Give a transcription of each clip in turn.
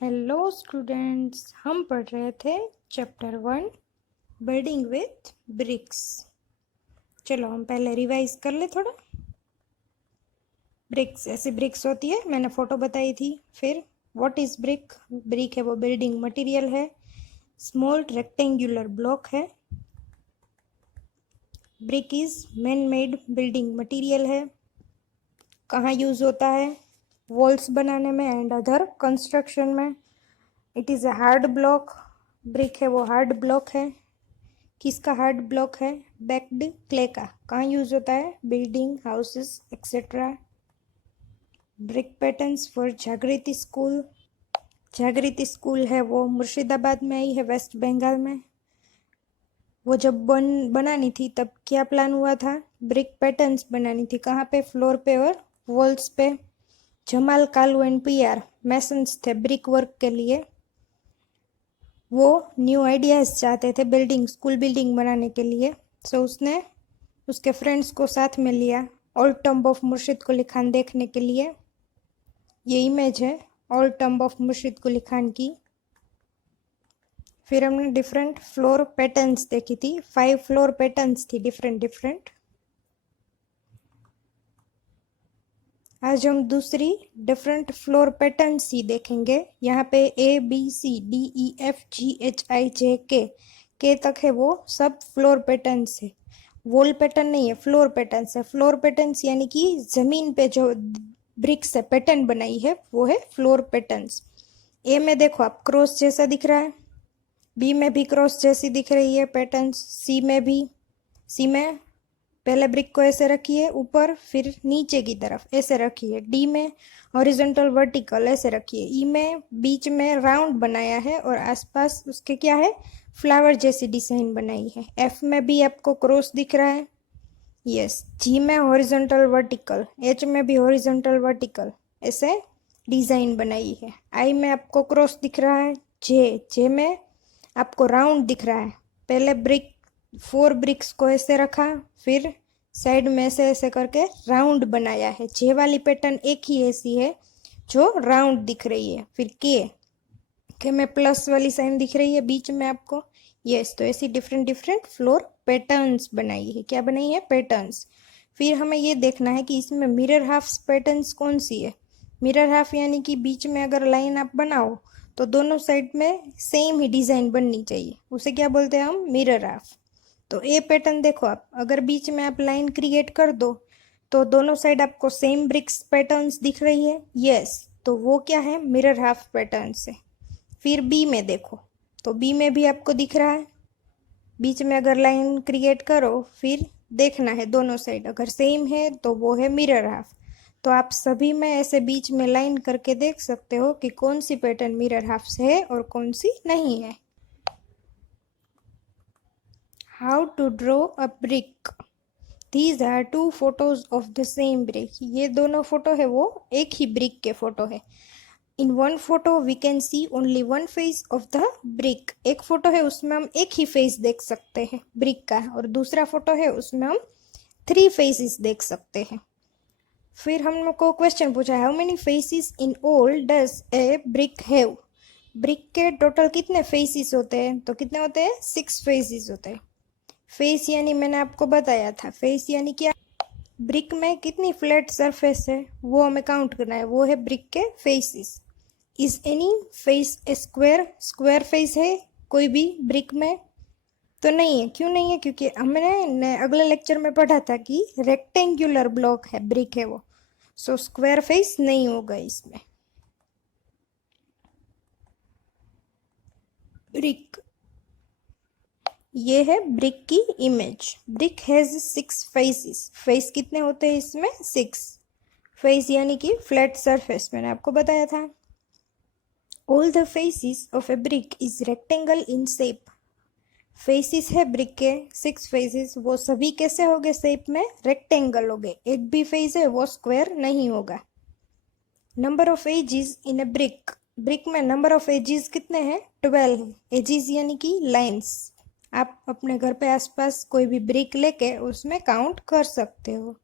Hello students, हम पढ़ रहे थे चैप्टर 1 बिल्डिंग विथ ब्रिक्स। चलो हम पहले रिवाइज कर ले थोड़ा। ब्रिक्स ऐसी ब्रिक्स होती है, मैंने फ़ोटो बताई थी। फिर व्हाट इज़ ब्रिक? ब्रिक है वो बिल्डिंग मटेरियल है, स्मॉल रेक्टेंगुलर ब्लॉक है। Brick is man made building material है। कहाँ यूज़ होता है? वॉल्स बनाने में एंड अदर कंस्ट्रक्शन में। It is a hard block. Brick है वो हार्ड ब्लॉक है। किसका हार्ड ब्लॉक है? बेक्ड क्ले का। कहाँ यूज होता है? Building, houses etcetera. Brick patterns for जागृति स्कूल। जागृति स्कूल है वो मुर्शिदाबाद में आई है, वेस्ट बंगाल में। वो जब बनानी थी तब क्या प्लान हुआ था? ब्रिक पैटर्न्स बनानी थी। कहाँ पे? फ्लोर पे और वॉल्स पे। Jamal, Kalu and PR masons थे ब्रिक वर्क के लिए। वो न्यू आइडियाज़ चाहते थे बिल्डिंग, स्कूल बिल्डिंग बनाने के लिए। सो उसने उसके फ्रेंड्स को साथ में लिया ओल्ड टम्ब ऑफ मुर्शिद कुली खान देखने के लिए। ये इमेज है ओल्ड टम्ब ऑफ मुर्शिद कुली खान की। फिर हमने डिफरेंट फ्लोर पैटर्न्स देखी थी। 5 फ्लोर पैटर्न्स थी डिफरेंट डिफरेंट। आज हम दूसरी डिफरेंट फ्लोर पैटर्न्स ही देखेंगे। यहाँ पे ABCDEFGHIJK के तक है वो सब फ्लोर पैटर्न्स है। वॉल पैटर्न नहीं है, फ्लोर पैटर्न्स है। फ्लोर पैटर्न्स यानी कि जमीन पे जो ब्रिक्स से पैटर्न बनाई है वो है फ्लोर पैटर्न्स। ए में देखो आप क्रॉस जैसा दिख रहा है, बी में भी क्रॉस जैसी दिख रही है पैटर्न्स, सी में भी। सी में पहले ब्रिक को ऐसे रखिए ऊपर, फिर नीचे की तरफ ऐसे रखिए। डी में हॉरिजॉन्टल वर्टिकल ऐसे रखिए। ई में बीच में राउंड बनाया है और आसपास उसके क्या है? फ्लावर जैसी डिजाइन बनाई है। एफ में भी आपको क्रॉस दिख रहा है, यस। जी में हॉरिजॉन्टल वर्टिकल, एच में भी हॉरिजॉन्टल वर्टिकल ऐसे डिजाइन बनाई है। आई में आपको क्रॉस दिख रहा है। जे में आपको राउंड दिख रहा है। पहले ब्रिक 4 ब्रिक्स को ऐसे रखा, फिर साइड में ऐसे ऐसे करके राउंड बनाया है। जे वाली पैटर्न एक ही ऐसी है जो राउंड दिख रही है। फिर के में प्लस वाली साइन दिख रही है बीच में आपको, यस। तो ऐसी डिफरेंट डिफरेंट फ्लोर पैटर्न्स बनाई है। क्या बनाई है? पैटर्न्स। फिर हमें ये देखना है कि इसमें मिरर हाफ पैटर्न्स कौन सी है। मिरर हाफ यानी कि बीच में अगर लाइन आप बनाओ तो दोनों साइड में सेम ही डिजाइन बननी चाहिए, उसे क्या बोलते हैं हम? Mirror half. तो ए पैटर्न देखो आप, अगर बीच में आप लाइन क्रिएट कर दो तो दोनों साइड आपको सेम ब्रिक्स पैटर्न्स दिख रही है, यस। तो वो क्या है? मिरर हाफ पैटर्न से। फिर बी में देखो, तो बी में भी आपको दिख रहा है, बीच में अगर लाइन क्रिएट करो फिर देखना है दोनों साइड अगर सेम है तो वो है मिरर हाफ। तो आप सभी में ऐसे बीच में लाइन करके देख सकते हो कि कौन सी पैटर्न मिरर हाफ से है और कौन सी नहीं है। How to draw a brick. These are 2 photos of the same brick. ये दोनों फोटो है वो एक ही ब्रिक के फोटो है। In one photo we can see only one face of the brick. एक फोटो है उसमें हम एक ही फेस देख सकते हैं ब्रिक का, और दूसरा फोटो है उसमें हम 3 फेसेस देख सकते हैं। फिर हमको क्वेश्चन पूछा, how many faces in all does a brick have. Brick के टोटल कितने फेसेस होते हैं? तो कितने होते हैं? 6 फेसेस होते हैं। फेस यानी मैंने आपको बताया था, फेस यानी क्या? ब्रिक में कितनी फ्लैट सरफेस है वो हमें काउंट करना है, वो है ब्रिक के faces. Is any face A square? Square face है कोई भी ब्रिक में? तो नहीं है। क्यों नहीं है? क्योंकि हमने अगले लेक्चर में पढ़ा था कि रेक्टेंगुलर ब्लॉक है ब्रिक है वो, सो स्क्वायर फेस नहीं होगा इसमें। ब्रिक, ये है ब्रिक की image. Brick has 6 faces. Face कितने होते हैं इसमें? 6 फेस यानी कि फ्लैट सरफेस, मैंने आपको बताया था। All the faces of a brick is rectangle in shape. Faces है ब्रिक के 6 फेसेस, वो सभी कैसे हो गए? शेप में रेक्टेंगल हो गए। एक भी फेस है वो स्क्वायर नहीं होगा। Number of edges in a brick. Brick में नंबर ऑफ एजेस कितने हैं? 12 है। एजेस यानी कि लाइन्स। आप अपने घर पे आसपास कोई भी ब्रिक लेके उसमें काउंट कर सकते हो।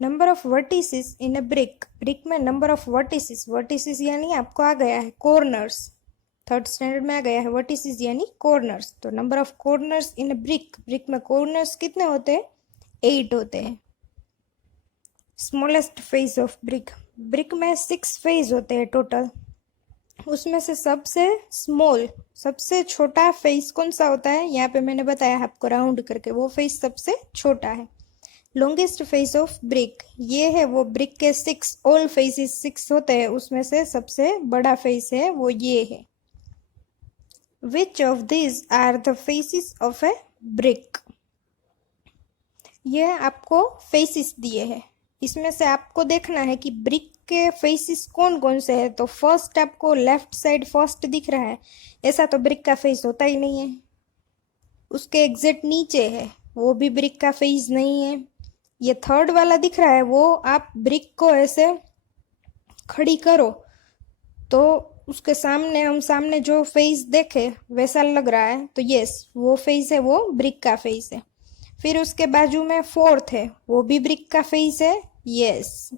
Number of vertices in a brick, brick में नंबर ऑफ वर्टिसेस, वर्टिसेस यानी आपको आ गया है कॉर्नर्स, थर्ड स्टैंडर्ड में आ गया है वर्टिसेस यानी कॉर्नर्स। तो number of corners in a brick, brick में कॉर्नर्स कितने होते हैं? 8 होते हैं। Smallest phase of brick, brick में 6 फेज होते हैं टोटल, उसमें से सबसे स्मॉल, सबसे छोटा फेस कौन सा होता है? यहाँ पे मैंने बताया आपको राउंड करके, वो फेस सबसे छोटा है। लॉन्गेस्ट फेस ऑफ ब्रिक, ये है वो ब्रिक के 6, ऑल फेसेस 6 होते हैं, उसमें से सबसे बड़ा फेस है वो ये है। Which of this are the faces of a brick, ये आपको फेसेस दिए हैं, इसमें से आपको देखना है कि ब्रिक के फेसेस कौन कौन से हैं। तो फर्स्ट आपको लेफ्ट साइड फर्स्ट दिख रहा है, ऐसा तो ब्रिक का फेस होता ही नहीं है। उसके एग्जैक्ट नीचे है, वो भी ब्रिक का फेस नहीं है। ये थर्ड वाला दिख रहा है, वो आप ब्रिक को ऐसे खड़ी करो तो उसके सामने, हम सामने जो फेस देखे वैसा लग रहा है, तो यस वो फेस है, वो ब्रिक का फेस है। फिर उसके बाजू में फोर्थ है, वो भी ब्रिक का फेस है, यस।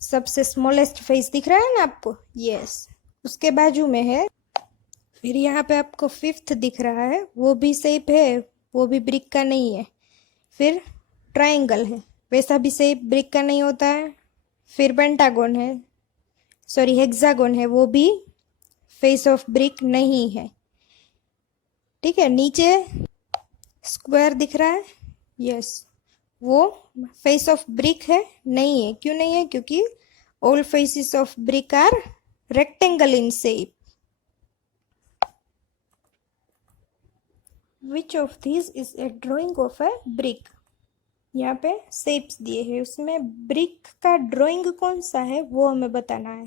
सबसे स्मॉलेस्ट फेस दिख रहा है ना आपको, यस, उसके बाजू में है। फिर यहाँ पे आपको फिफ्थ दिख रहा है, वो भी शेप है, वो भी ब्रिक का नहीं है। फिर ट्रायंगल है, वैसा भी शेप ब्रिक का नहीं होता है। फिर पेंटागन है, सॉरी हेक्सागन है, वो भी फेस ऑफ ब्रिक नहीं है। ठीक है, नीचे स्क्वायर दिख रहा है, यस, वो फेस ऑफ ब्रिक है, नहीं है। क्यों नहीं है? क्योंकि all faces of brick are rectangle in shape. Which of this is a drawing of a brick, यहाँ पे शेप्स दिए हैं, उसमें ब्रिक का ड्राइंग कौन सा है वो हमें बताना है।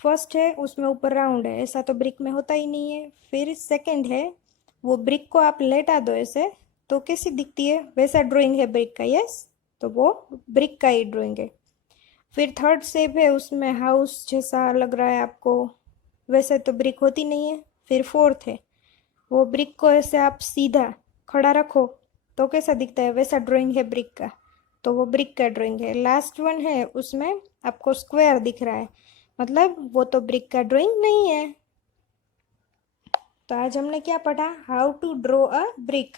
फर्स्ट है, उसमें ऊपर राउंड है, ऐसा तो ब्रिक में होता ही नहीं है। फिर सेकंड है, वो ब्रिक को आप लेटा दो ऐसे तो कैसी दिखती है, वैसा ड्राइंग है ब्रिक का, यस, तो वो ब्रिक का ही ड्राइंग है। फिर थर्ड शेप है, उसमें हाउस जैसा लग रहा है आपको, वैसे तो ब्रिक होती नहीं है। फिर फोर्थ है, वो ब्रिक को ऐसे आप सीधा खड़ा रखो तो कैसा दिखता है, वैसा ड्राइंग है ब्रिक का, तो वो ब्रिक का ड्राइंग है। लास्ट वन है, उसमें आपको स्क्वायर दिख रहा है, मतलब वो तो ब्रिक का ड्राइंग नहीं है। तो आज हमने क्या पढ़ा? How to draw a brick.